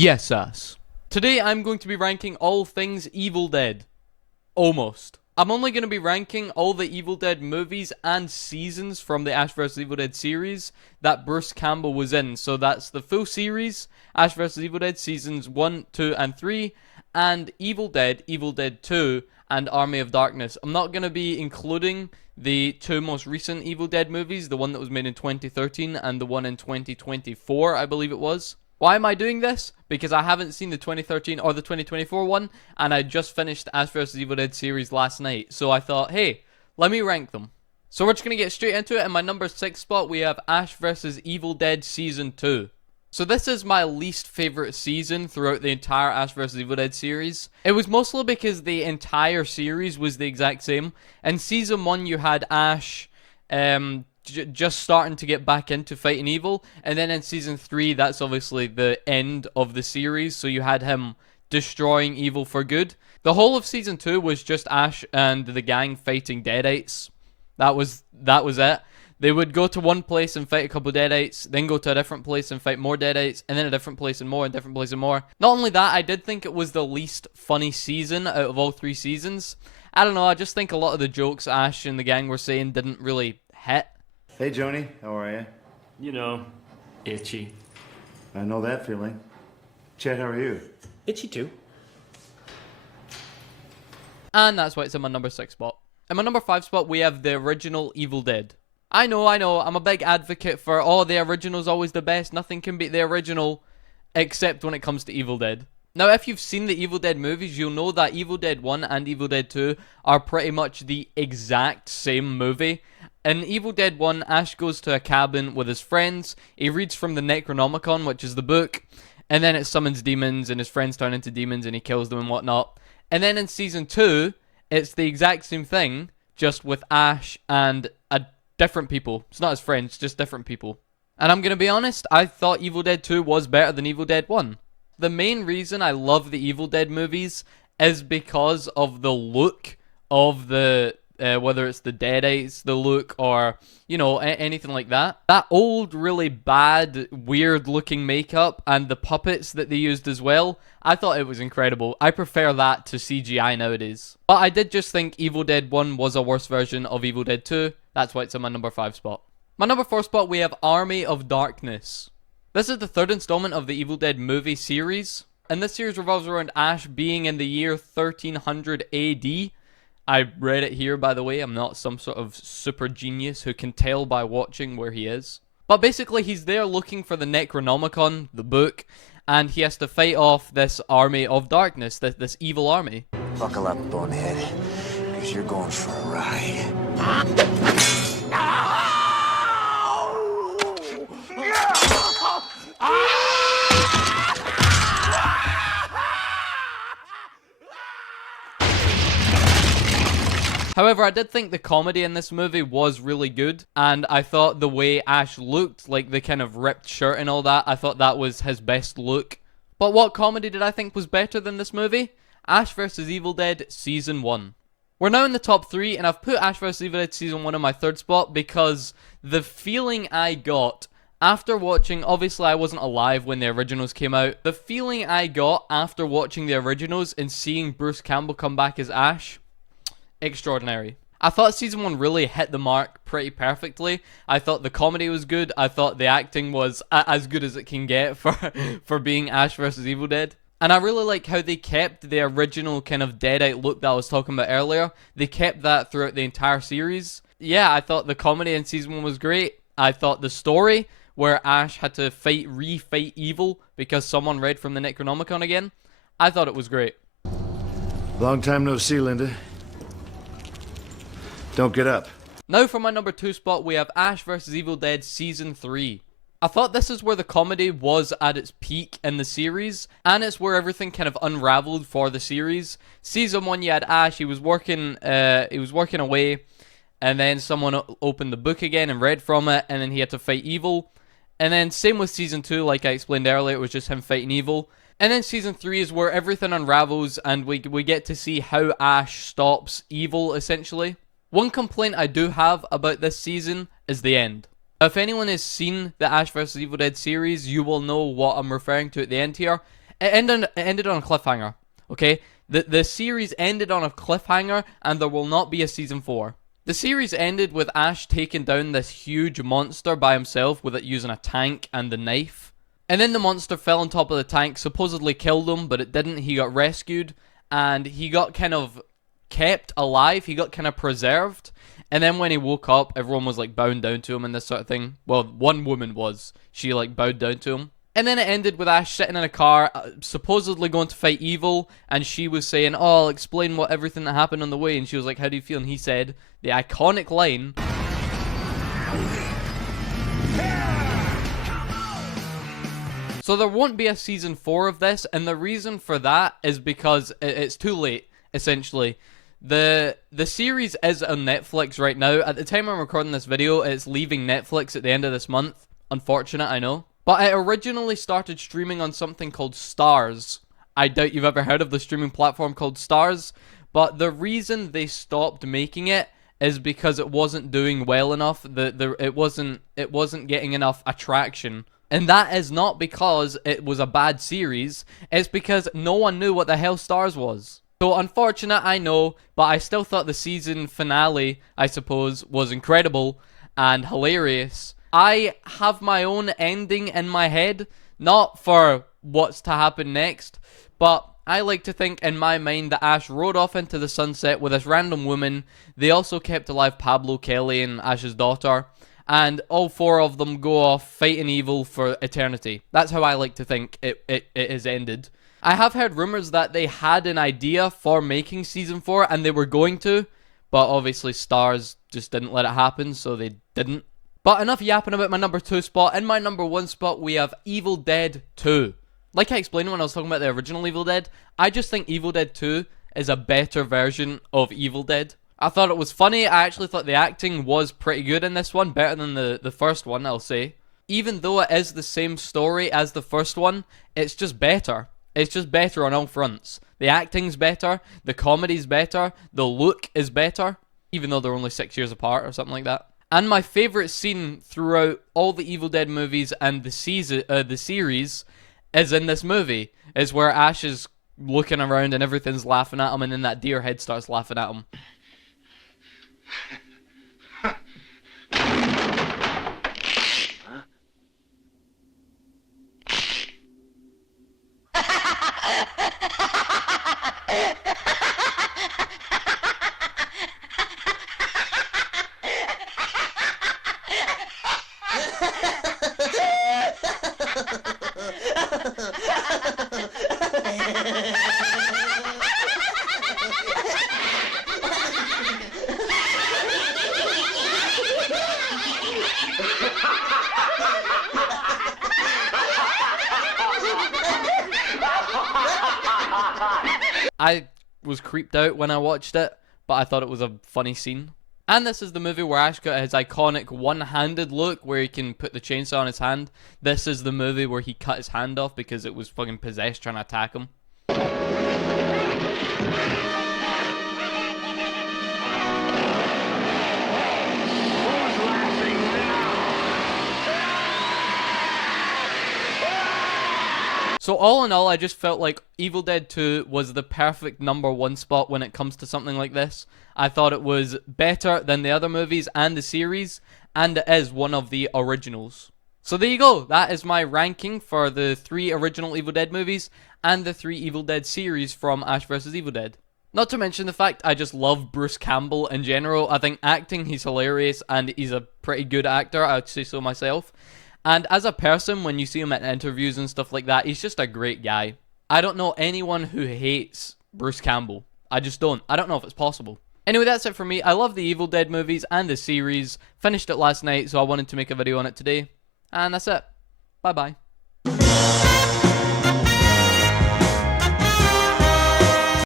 Yes, ass. Today I'm going to be ranking all things Evil Dead. Almost. I'm only going to be ranking all the Evil Dead movies and seasons from the Ash vs. Evil Dead series that Bruce Campbell was in. So that's the full series, Ash vs. Evil Dead seasons 1, 2, and 3, and Evil Dead 2, and Army of Darkness. I'm not going to be including the two most recent Evil Dead movies, the one that was made in 2013 and the one in 2024, I believe it was. Why am I doing this? Because I haven't seen the 2013 or the 2024 one, and I just finished the Ash vs. Evil Dead series last night, so I thought, hey, let me rank them. So we're just going to get straight into it. In my number 6 spot, we have Ash vs. Evil Dead Season 2. So this is my least favorite season throughout the entire Ash vs. Evil Dead series. It was mostly because the entire series was the exact same. In Season 1, you had Ash, just starting to get back into fighting evil, and then in season 3 that's obviously the end of the series, so you had him destroying evil for good. The whole of season 2 was just Ash and the gang fighting Deadites. That was it. They would go to one place and fight a couple Deadites, then go to a different place and fight more Deadites, and then a different place and more, and different place and more. Not only that, I did think it was the least funny season out of all 3 seasons. I don't know, I just think a lot of the jokes Ash and the gang were saying didn't really hit. Hey, Joni, how are you? You know, itchy. I know that feeling. Chet, how are you? Itchy too. And that's why it's in my number 6 spot. In my number 5 spot, we have the original Evil Dead. I know, I'm a big advocate for, the original's always the best, nothing can beat the original, except when it comes to Evil Dead. Now, if you've seen the Evil Dead movies, you'll know that Evil Dead 1 and Evil Dead 2 are pretty much the exact same movie. In Evil Dead 1, Ash goes to a cabin with his friends, he reads from the Necronomicon, which is the book, and then it summons demons, and his friends turn into demons, and he kills them and whatnot. And then in Season 2, it's the exact same thing, just with Ash and different people. It's not his friends, just different people. And I'm going to be honest, I thought Evil Dead 2 was better than Evil Dead 1. The main reason I love the Evil Dead movies is because of the look of the whether it's the Deadites, the look, or, you know, anything like that. That old, really bad, weird-looking makeup and the puppets that they used as well, I thought it was incredible. I prefer that to CGI nowadays. But I did just think Evil Dead 1 was a worse version of Evil Dead 2. That's why it's in my number 5 spot. My number 4 spot, we have Army of Darkness. This is the third installment of the Evil Dead movie series. And this series revolves around Ash being in the year 1300 AD. I read it here, by the way. I'm not some sort of super genius who can tell by watching where he is. But basically, he's there looking for the Necronomicon, the book, and he has to fight off this army of darkness, this evil army. Buckle up, bonehead, because you're going for a ride. However, I did think the comedy in this movie was really good, and I thought the way Ash looked, like the kind of ripped shirt and all that, I thought that was his best look. But what comedy did I think was better than this movie? Ash vs. Evil Dead Season 1. We're now in the top 3, and I've put Ash vs. Evil Dead Season 1 in my 3rd spot because the feeling I got after watching, obviously I wasn't alive when the originals came out, the feeling I got after watching the originals and seeing Bruce Campbell come back as Ash, extraordinary. I thought Season 1 really hit the mark pretty perfectly. I thought the comedy was good. I thought the acting was as good as it can get for being Ash vs. Evil Dead. And I really like how they kept the original kind of Deadite look that I was talking about earlier. They kept that throughout the entire series. Yeah, I thought the comedy in Season 1 was great. I thought the story, where Ash had to re-fight evil because someone read from the Necronomicon again, I thought it was great. Long time no see, Linda. Don't get up. Now for my number 2 spot, we have Ash vs. Evil Dead Season 3. I thought this is where the comedy was at its peak in the series, and it's where everything kind of unraveled for the series. Season 1, you had Ash, he was working away, and then someone opened the book again and read from it, and then he had to fight evil. And then same with Season 2, like I explained earlier, it was just him fighting evil. And then Season 3 is where everything unravels, and we get to see how Ash stops evil, essentially. One complaint I do have about this season is the end. If anyone has seen the Ash vs. Evil Dead series, you will know what I'm referring to at the end here. It ended on a cliffhanger. Okay, the series ended on a cliffhanger, and there will not be a season 4. The series ended with Ash taking down this huge monster by himself with it using a tank and the knife. And then the monster fell on top of the tank, supposedly killed him, but it didn't. He got rescued, and he got kind of kept alive. He got kind of preserved. And then when he woke up, everyone was like bowing down to him and this sort of thing. Well, one woman was. She like bowed down to him. And then it ended with Ash sitting in a car, supposedly going to fight evil, and she was saying, "Oh, I'll explain everything that happened on the way." And she was like, "How do you feel?" And he said the iconic line, so there won't be a season 4 of this, and the reason for that is because it's too late, essentially. The series is on Netflix right now. At the time I'm recording this video, it's leaving Netflix at the end of this month. Unfortunate, I know. But it originally started streaming on something called Stars. I doubt you've ever heard of the streaming platform called Stars. But the reason they stopped making it is because it wasn't doing well enough. It wasn't getting enough attraction. And that is not because it was a bad series. It's because no one knew what the hell Stars was. So unfortunate, I know, but I still thought the season finale, I suppose, was incredible and hilarious. I have my own ending in my head, not for what's to happen next, but I like to think in my mind that Ash rode off into the sunset with this random woman. They also kept alive Pablo, Kelly, and Ash's daughter, and all 4 of them go off fighting evil for eternity. That's how I like to think it is ended. I have heard rumors that they had an idea for making season 4 and they were going to, but obviously Stars just didn't let it happen, so they didn't. But enough yapping about my number 2 spot. In my number 1 spot, we have Evil Dead 2. Like I explained when I was talking about the original Evil Dead, I just think Evil Dead 2 is a better version of Evil Dead. I thought it was funny. I actually thought the acting was pretty good in this one, better than the first one, I'll say. Even though it is the same story as the first one, it's just better. It's just better on all fronts. The acting's better, the comedy's better, the look is better, even though they're only 6 years apart or something like that. And my favorite scene throughout all the Evil Dead movies and the series is in this movie. Is where Ash is looking around and everything's laughing at him, and then that deer head starts laughing at him. I was creeped out when I watched it, but I thought it was a funny scene. And this is the movie where Ash got his iconic one-handed look where he can put the chainsaw on his hand. This is the movie where he cut his hand off because it was fucking possessed trying to attack him. So all in all, I just felt like Evil Dead 2 was the perfect number 1 spot when it comes to something like this. I thought it was better than the other movies and the series, and it is one of the originals. So there you go. That is my ranking for the 3 original Evil Dead movies and the 3 Evil Dead series from Ash vs. Evil Dead. Not to mention the fact I just love Bruce Campbell in general. I think acting, he's hilarious, and he's a pretty good actor, I would say so myself. And as a person, when you see him at interviews and stuff like that, he's just a great guy. I don't know anyone who hates Bruce Campbell. I just don't. I don't know if it's possible. Anyway, that's it for me. I love the Evil Dead movies and the series. Finished it last night, so I wanted to make a video on it today. And that's it. Bye-bye.